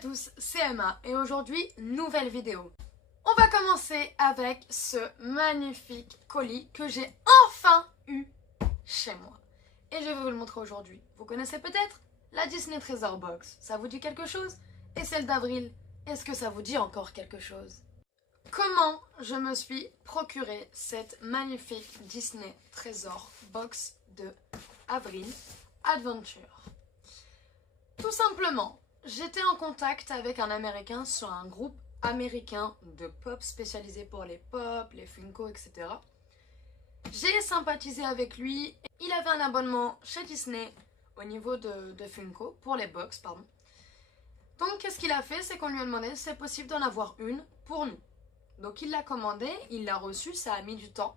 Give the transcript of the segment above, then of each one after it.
tous, c'est Emma et aujourd'hui, nouvelle vidéo. On va commencer avec ce magnifique colis que j'ai enfin eu chez moi. Et je vais vous le montrer aujourd'hui. Vous connaissez peut-être la Disney Treasure Box. Ça vous dit quelque chose? Et celle d'avril, est-ce que ça vous dit encore quelque chose? Comment je me suis procuré cette magnifique Disney Treasure Box de Avril Adventure? Tout simplement, j'étais en contact avec un Américain sur un groupe américain de pop spécialisé pour les pop, les Funko, etc. J'ai sympathisé avec lui. Il avait un abonnement chez Disney au niveau de Funko, pour les box, pardon. Donc, qu'est-ce qu'il a fait? C'est qu'on lui a demandé si c'est possible d'en avoir une pour nous. Donc, il l'a commandé, il l'a reçu, ça a mis du temps.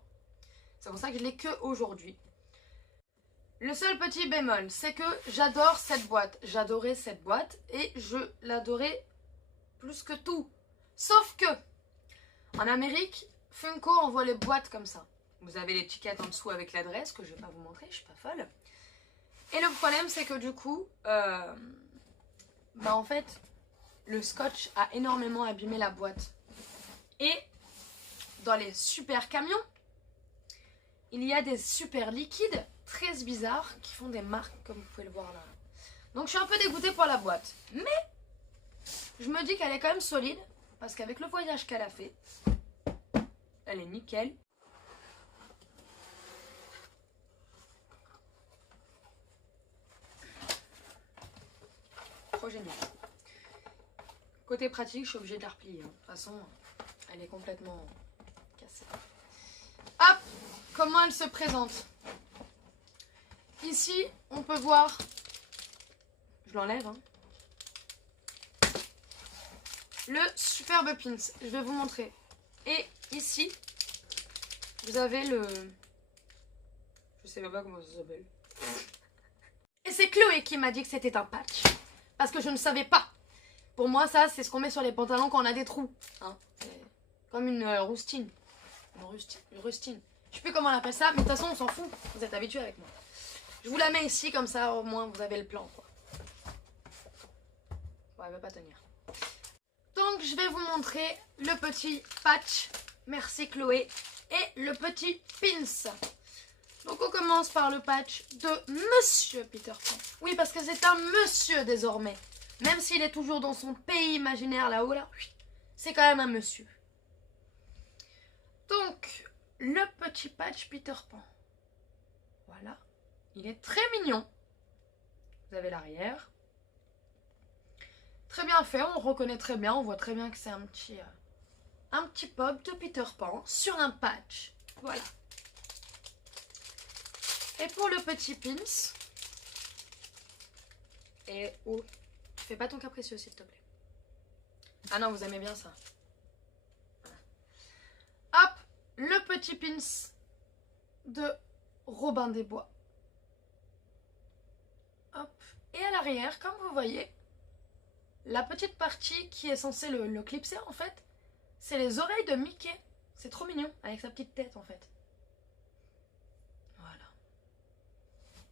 C'est pour ça que je l'ai que aujourd'hui. Le seul petit bémol, c'est que j'adore cette boîte. J'adorais cette boîte et je l'adorais plus que tout. Sauf que, en Amérique, Funko envoie les boîtes comme ça. Vous avez l'étiquette en dessous avec l'adresse que je vais pas vous montrer, je suis pas folle. Et le problème, c'est que du coup, en fait, le scotch a énormément abîmé la boîte. Et dans les super camions, il y a des super liquides très bizarres qui font des marques comme vous pouvez le voir là. Donc je suis un peu dégoûtée pour la boîte. Mais je me dis qu'elle est quand même solide parce qu'avec le voyage qu'elle a fait, elle est nickel. Trop génial. Côté pratique, je suis obligée de la replier. De toute façon, elle est complètement cassée. Hop! Comment elle se présente? Ici, on peut voir... Je l'enlève, hein. Le superbe pins. Je vais vous montrer. Et ici, vous avez le... Je sais même pas comment ça s'appelle. Et c'est Chloé qui m'a dit que c'était un patch. Parce que je ne savais pas. Pour moi, ça, c'est ce qu'on met sur les pantalons quand on a des trous. Hein. Comme une roustine. Une rustine. Je sais plus comment on appelle ça, mais de toute façon, on s'en fout. Vous êtes habitués avec moi. Je vous la mets ici, comme ça, au moins, vous avez le plan, quoi. Bon, elle va pas tenir. Donc, je vais vous montrer le petit patch. Merci, Chloé. Et le petit pins. Donc, on commence par le patch de Monsieur Peter Pan. Oui, parce que c'est un monsieur, désormais. Même s'il est toujours dans son pays imaginaire, là-haut, là. C'est quand même un monsieur. Donc, le petit patch Peter Pan. Voilà. Il est très mignon. Vous avez l'arrière. Très bien fait, on le reconnaît très bien. On voit très bien que c'est un petit pop de Peter Pan sur un patch. Voilà. Et pour le petit pins. Et oh, tu fais pas ton capricieux s'il te plaît. Ah non, vous aimez bien ça. Hop, le petit pins de Robin des Bois. Hop. Et à l'arrière, comme vous voyez, la petite partie qui est censée le clipser en fait, c'est les oreilles de Mickey. C'est trop mignon, avec sa petite tête en fait. Voilà.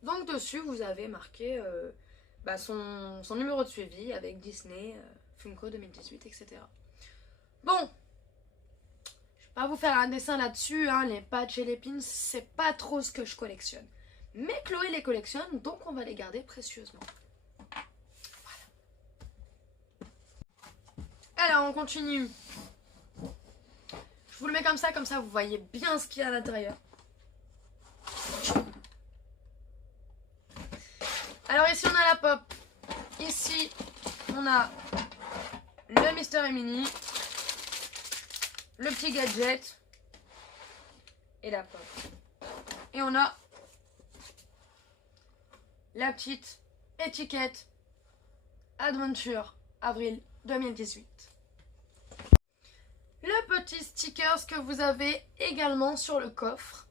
Donc dessus, vous avez marqué son numéro de suivi avec Disney, Funko 2018, etc. Bon, je vais pas vous faire un dessin là-dessus, hein, les patchs et les pins, c'est pas trop ce que je collectionne. Mais Chloé les collectionne, donc on va les garder précieusement. Voilà. Alors, on continue. Je vous le mets comme ça vous voyez bien ce qu'il y a à l'intérieur. Alors ici, on a la pop. Ici, on a le Mister et Minnie, le petit gadget et la pop. Et on a la petite étiquette Adventure Avril 2018. Le petit sticker que vous avez également sur le coffre.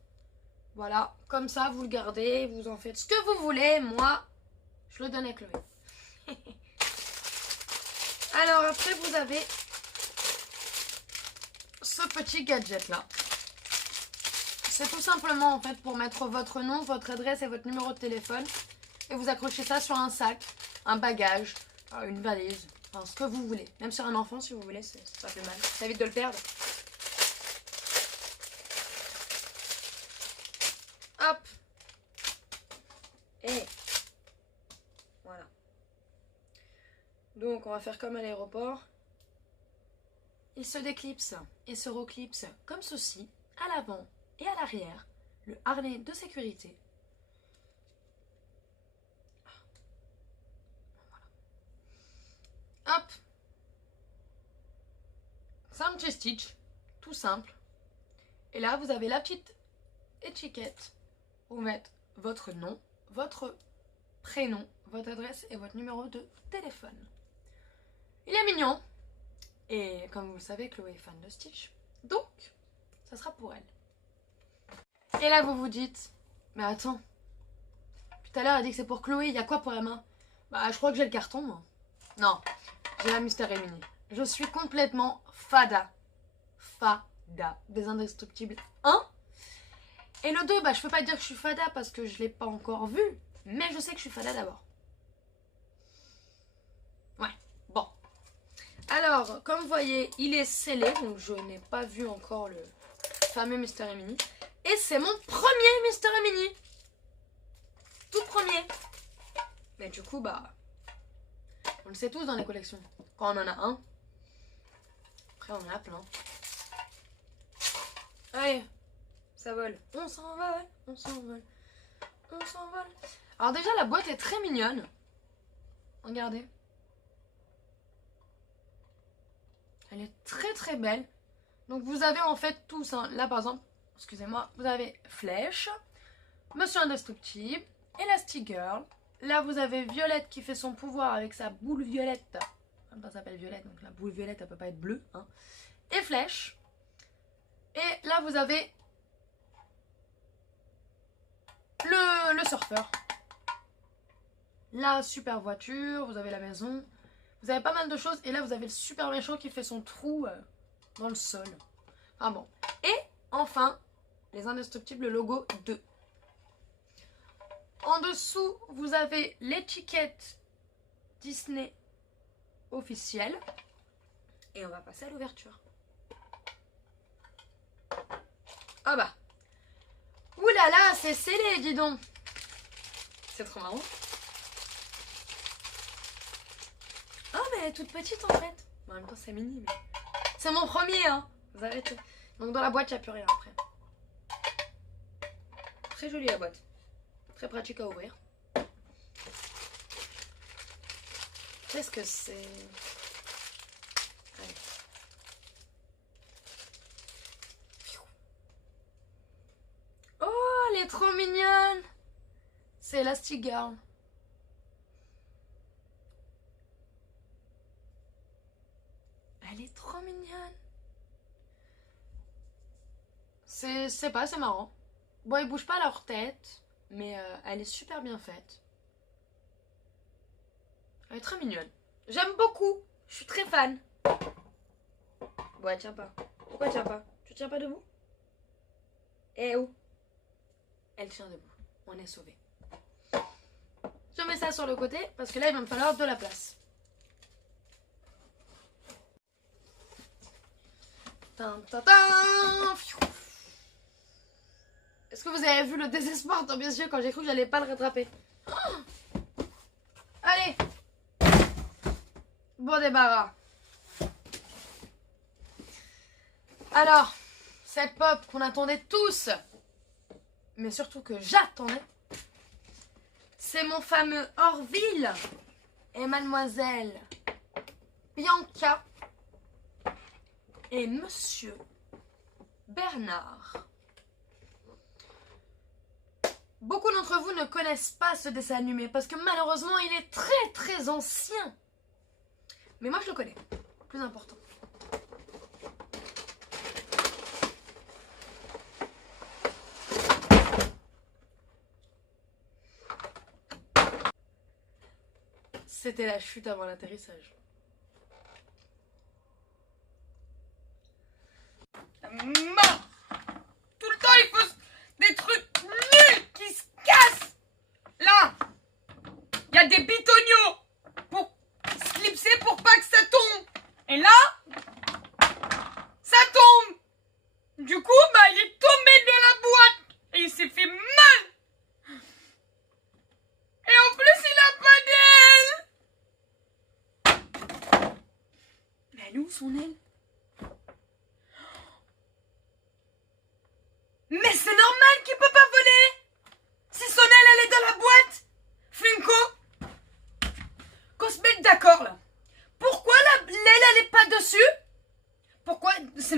Voilà, comme ça vous le gardez, vous en faites ce que vous voulez. Moi, je le donne à Chloé. Alors après vous avez ce petit gadget là. C'est tout simplement en fait pour mettre votre nom, votre adresse et votre numéro de téléphone. Et vous accrochez ça sur un sac, un bagage, une valise, Enfin, ce que vous voulez. Même sur un enfant, si vous voulez, c'est pas plus mal. Ça évite de le perdre. Hop. Et voilà. Donc, on va faire comme à l'aéroport. Il se déclipse et se reclipse comme ceci, à l'avant et à l'arrière. Le harnais de sécurité. Hop. C'est un petit stitch, tout simple. Et là, vous avez la petite étiquette où vous mettez votre nom, votre prénom, votre adresse et votre numéro de téléphone. Il est mignon. Et comme vous le savez, Chloé est fan de Stitch. Donc, ça sera pour elle. Et là, vous vous dites, mais attends. Tout à l'heure, elle dit que c'est pour Chloé. Il y a quoi pour Emma? Bah, je crois que j'ai le carton, moi. Non, j'ai la Mystère et Mini. Je suis complètement fada. Fada. Des Indestructibles 1. Et le 2, bah, je peux pas dire que je suis fada parce que je l'ai pas encore vu. Mais je sais que je suis fada d'abord. Ouais, bon. Alors, comme vous voyez, il est scellé. Donc, je n'ai pas vu encore le fameux Mystère et Mini. Et c'est mon premier Mystère et Mini. Tout premier. Mais du coup, bah... on le sait tous dans les collections. Quand on en a un. Après, on en a plein. Allez, ça vole. On s'envole, on s'envole, on s'envole. Alors déjà, la boîte est très mignonne. Regardez. Elle est très très belle. Donc vous avez en fait tous, hein. Là par exemple, excusez-moi, vous avez Flèche, Monsieur Indestructible, Elastigirl. Là vous avez Violette qui fait son pouvoir avec sa boule violette. Ça s'appelle Violette, donc la boule violette elle peut pas être bleue. Hein. Et Flèche. Et là vous avez le surfeur. La super voiture, vous avez la maison. Vous avez pas mal de choses. Et là vous avez le super méchant qui fait son trou dans le sol. Ah bon. Et enfin, les Indestructibles, le logo 2. En dessous, vous avez l'étiquette Disney officielle. Et on va passer à l'ouverture. Ah bah. Ouh là là, c'est scellé, dis donc. C'est trop marrant. Oh mais elle est toute petite en fait. En même temps c'est mini mais... c'est mon premier hein. Vous arrêtez. Donc dans la boîte il n'y a plus rien après. Très jolie la boîte. Très pratique à ouvrir. Qu'est-ce que c'est? Allez. Oh elle est trop mignonne. C'est Elastigirl. Elle est trop mignonne. C'est pas, c'est marrant. Bon, ils bougent pas leur tête, mais elle est super bien faite. Elle est très mignonne. J'aime beaucoup. Je suis très fan. Bon, elle tient pas. Pourquoi elle tient pas? Tu tiens pas debout? Eh oh. Elle tient debout. On est sauvés. Je mets ça sur le côté parce que là, il va me falloir de la place. Est-ce que vous avez vu le désespoir de mes yeux quand j'ai cru que j'allais pas le rattraper? Oh, allez. Bon débarras. Alors, cette pop qu'on attendait tous, mais surtout que j'attendais, c'est mon fameux Orville et Mademoiselle Bianca et Monsieur Bernard. Beaucoup d'entre vous ne connaissent pas ce dessin animé parce que malheureusement il est très très ancien. Mais moi je le connais, plus important. C'était la chute avant l'atterrissage. Tout le temps il faut des trucs nuls qui se cassent. Là, il y a des bitoniaux pour se clipser pour pas que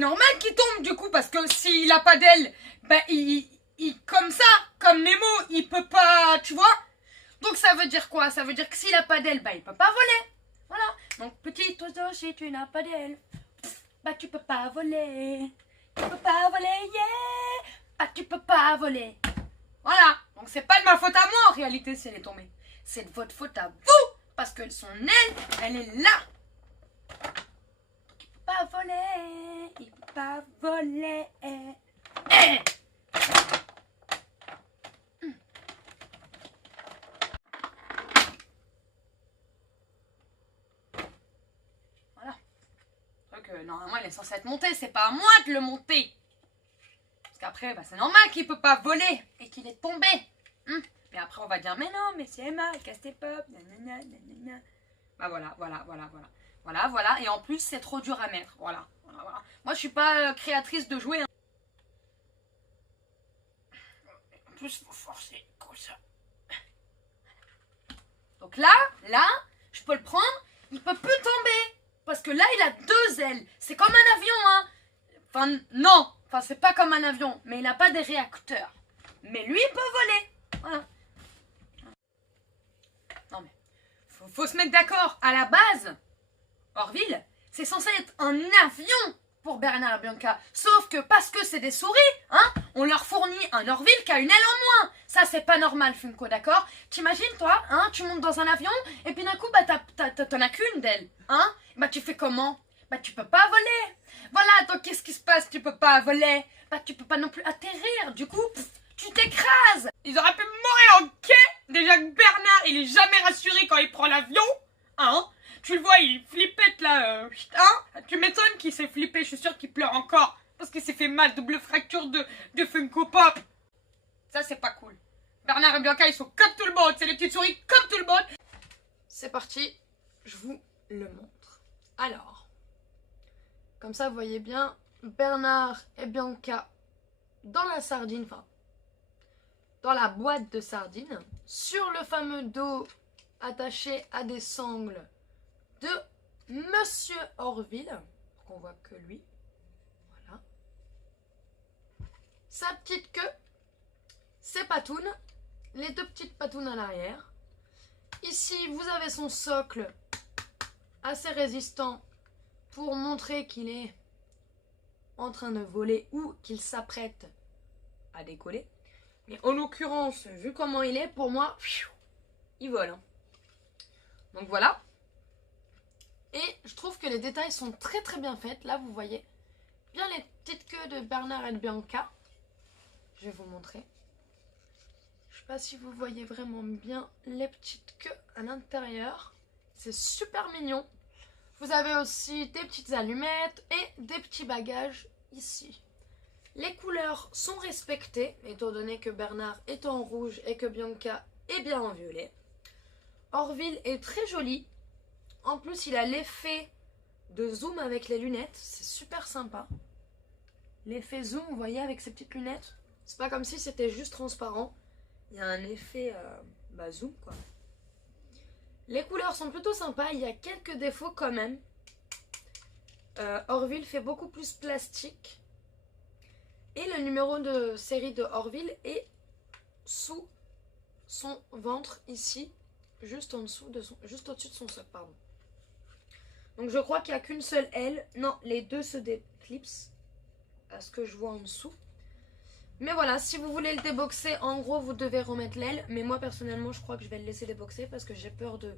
normal qu'il tombe du coup, parce que s'il a pas d'aile, bah il comme ça, comme Nemo, il peut pas, tu vois. Donc ça veut dire quoi? Ça veut dire que s'il a pas d'aile, bah il peut pas voler. Voilà. Donc petit oiseau, si tu n'as pas d'aile, bah tu peux pas voler. Tu peux pas voler, yeah. Bah tu peux pas voler. Voilà. Donc c'est pas de ma faute à moi en réalité si elle est tombée. C'est de votre faute à vous, parce que son aile, elle est là. Il peut pas voler, il peut pas voler. Voilà. Donc normalement il est censé être monté, c'est pas à moi de le monter. Parce qu'après, bah, c'est normal qu'il peut pas voler et qu'il est tombé. Mais après on va dire, mais non, mais c'est Emma, elle casse tes pop. Bah voilà. Et en plus c'est trop dur à mettre. Voilà. Moi je suis pas créatrice de jouets. Hein. En plus faut forcer comme ça. Donc là, je peux le prendre, il peut plus tomber. Parce que là il a 2 ailes. C'est comme un avion, hein. Enfin non, c'est pas comme un avion, mais il a pas des réacteurs. Mais lui il peut voler. Voilà. Non mais, faut se mettre d'accord. À la base, Orville, c'est censé être un avion pour Bernard et Bianca. Sauf que parce que c'est des souris, hein, on leur fournit un Orville qui a une aile en moins. Ça, c'est pas normal, Funko, d'accord? T'imagines, toi, hein, tu montes dans un avion, et puis d'un coup, bah, t'en as qu'une d'elle, hein? Bah, tu fais comment? Bah, tu peux pas voler. Voilà, donc qu'est-ce qui se passe? Tu peux pas voler. Bah, tu peux pas non plus atterrir. Du coup, tu t'écrases. Ils auraient pu mourir en quai. Déjà que Bernard, il est jamais rassuré quand il prend l'avion, hein? Tu le vois, il flippette là, hein? Tu m'étonnes qu'il s'est flippé, je suis sûre qu'il pleure encore. Parce qu'il s'est fait mal, double fracture de Funko Pop. Ça, c'est pas cool. Bernard et Bianca, ils sont comme tout le monde. C'est les petites souris comme tout le monde. C'est parti, je vous le montre. Alors, comme ça, vous voyez bien Bernard et Bianca dans la sardine, enfin, dans la boîte de sardines, sur le fameux dos attaché à des sangles de Monsieur Orville, pour qu'on voit que lui. Voilà. Sa petite queue, ses patounes, les 2 petites patounes à l'arrière. Ici, vous avez son socle assez résistant pour montrer qu'il est en train de voler ou qu'il s'apprête à décoller. Mais en l'occurrence, vu comment il est, pour moi, il vole. Hein. Donc voilà. Et je trouve que les détails sont très très bien faits. Là, vous voyez bien les petites queues de Bernard et de Bianca. Je vais vous montrer. Je ne sais pas si vous voyez vraiment bien les petites queues à l'intérieur. C'est super mignon. Vous avez aussi des petites allumettes et des petits bagages ici. Les couleurs sont respectées, étant donné que Bernard est en rouge et que Bianca est bien en violet. Orville est très joli. En plus, il a l'effet de zoom avec les lunettes. C'est super sympa. L'effet zoom, vous voyez, avec ces petites lunettes. C'est pas comme si c'était juste transparent. Il y a un effet zoom, quoi. Les couleurs sont plutôt sympas. Il y a quelques défauts quand même. Orville fait beaucoup plus plastique. Et le numéro de série de Orville est sous son ventre ici, juste en dessous de juste au-dessus de son socle, pardon. Donc je crois qu'il n'y a qu'une seule aile. Non, les 2 se déclipsent à ce que je vois en dessous. Mais voilà, si vous voulez le déboxer, en gros, vous devez remettre l'aile. Mais moi, personnellement, je crois que je vais le laisser déboxer parce que j'ai peur de,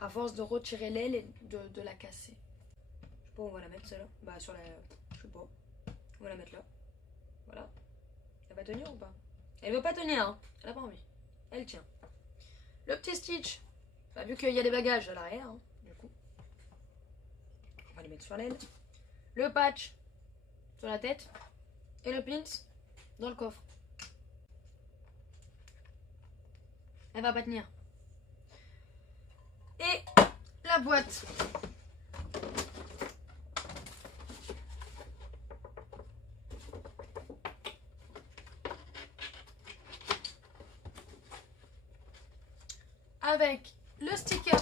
à force de retirer l'aile et de la casser. Je sais pas où on va la mettre, celle-là. Bah, sur la... Je sais pas. On va la mettre là. Voilà. Elle va tenir ou pas? Elle veut pas tenir, hein. Elle a pas envie. Elle tient. Le petit Stitch. Bah, vu qu'il y a des bagages à l'arrière, hein, du coup. On va les mettre sur l'aile. Le patch sur la tête. Et le pins dans le coffre. Elle va pas tenir. Et la boîte. Avec le sticker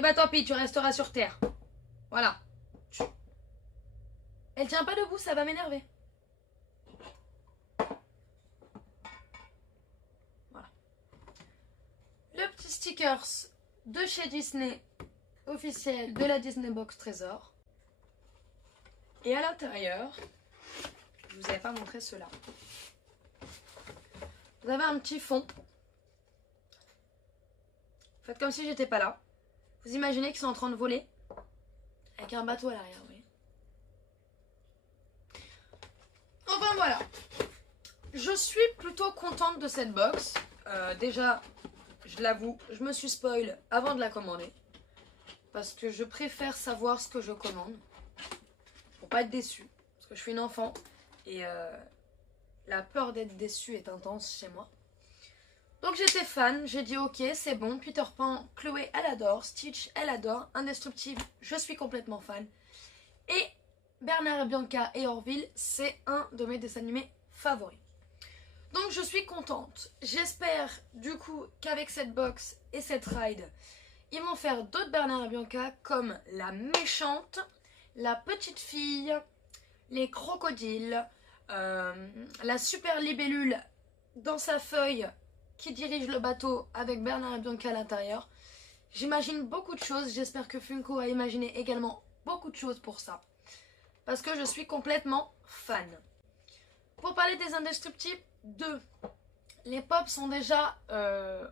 Eh bah tant pis, tu resteras sur Terre. Voilà. Elle tient pas debout, ça va m'énerver. Voilà. Le petit stickers de chez Disney, officiel de la Disney Box Trésor. Et à l'intérieur, je vous avais pas montré cela. Vous avez un petit fond. Faites comme si j'étais pas là. Vous imaginez qu'ils sont en train de voler avec un bateau à l'arrière, vous voyez. Enfin voilà. Je suis plutôt contente de cette box. Déjà, je l'avoue, je me suis spoil avant de la commander. Parce que je préfère savoir ce que je commande. Pour pas être déçue. Parce que je suis une enfant. Et la peur d'être déçue est intense chez moi. Donc j'étais fan, j'ai dit ok c'est bon, Peter Pan, Chloé elle adore, Stitch elle adore, Indestructible je suis complètement fan. Et Bernard et Bianca et Orville c'est un de mes dessins animés favoris. Donc je suis contente, j'espère du coup qu'avec cette box et cette ride, ils vont faire d'autres Bernard et Bianca comme la méchante, la petite fille, les crocodiles, la super libellule dans sa feuille qui dirige le bateau avec Bernard et Bianca à l'intérieur. J'imagine beaucoup de choses. J'espère que Funko a imaginé également beaucoup de choses pour ça. Parce que je suis complètement fan. Pour parler des Indestructibles 2, les pops sont déjà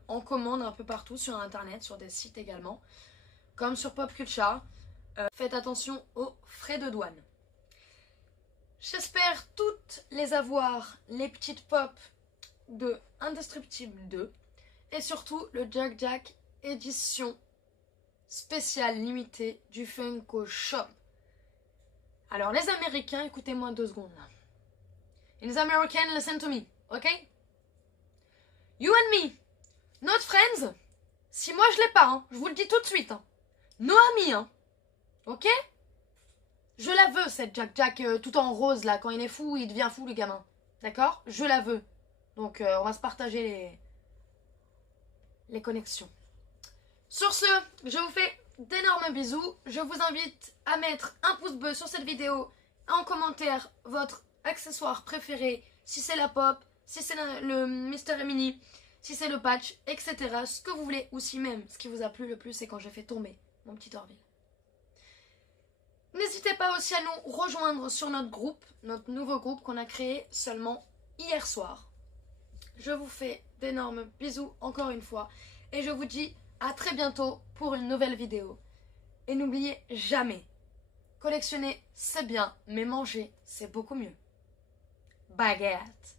en commande un peu partout sur internet, sur des sites également, comme sur Pop Culture. Faites attention aux frais de douane. J'espère toutes les avoir, les petites pops de Indestructible 2 et surtout le Jack Jack édition spéciale limitée du Funko Shop. Alors les Américains, écoutez-moi 2 secondes là. Les Americans, listen to me, ok? You and me, not friends. Si moi je l'ai pas, hein, je vous le dis tout de suite. Hein. No amis, hein, ok? Je la veux cette Jack Jack tout en rose là, quand il est fou, il devient fou le gamin. D'accord? Je la veux. Donc on va se partager les connexions. Sur ce, je vous fais d'énormes bisous. Je vous invite à mettre un pouce bleu sur cette vidéo, en commentaire votre accessoire préféré, si c'est la pop, si c'est le Mister et Minnie, si c'est le patch, etc. Ce que vous voulez, ou si même ce qui vous a plu le plus, c'est quand j'ai fait tomber mon petit Orville. N'hésitez pas aussi à nous rejoindre sur notre groupe, notre nouveau groupe qu'on a créé seulement hier soir. Je vous fais d'énormes bisous encore une fois et je vous dis à très bientôt pour une nouvelle vidéo. Et n'oubliez jamais, collectionner c'est bien, mais manger c'est beaucoup mieux. Baguette!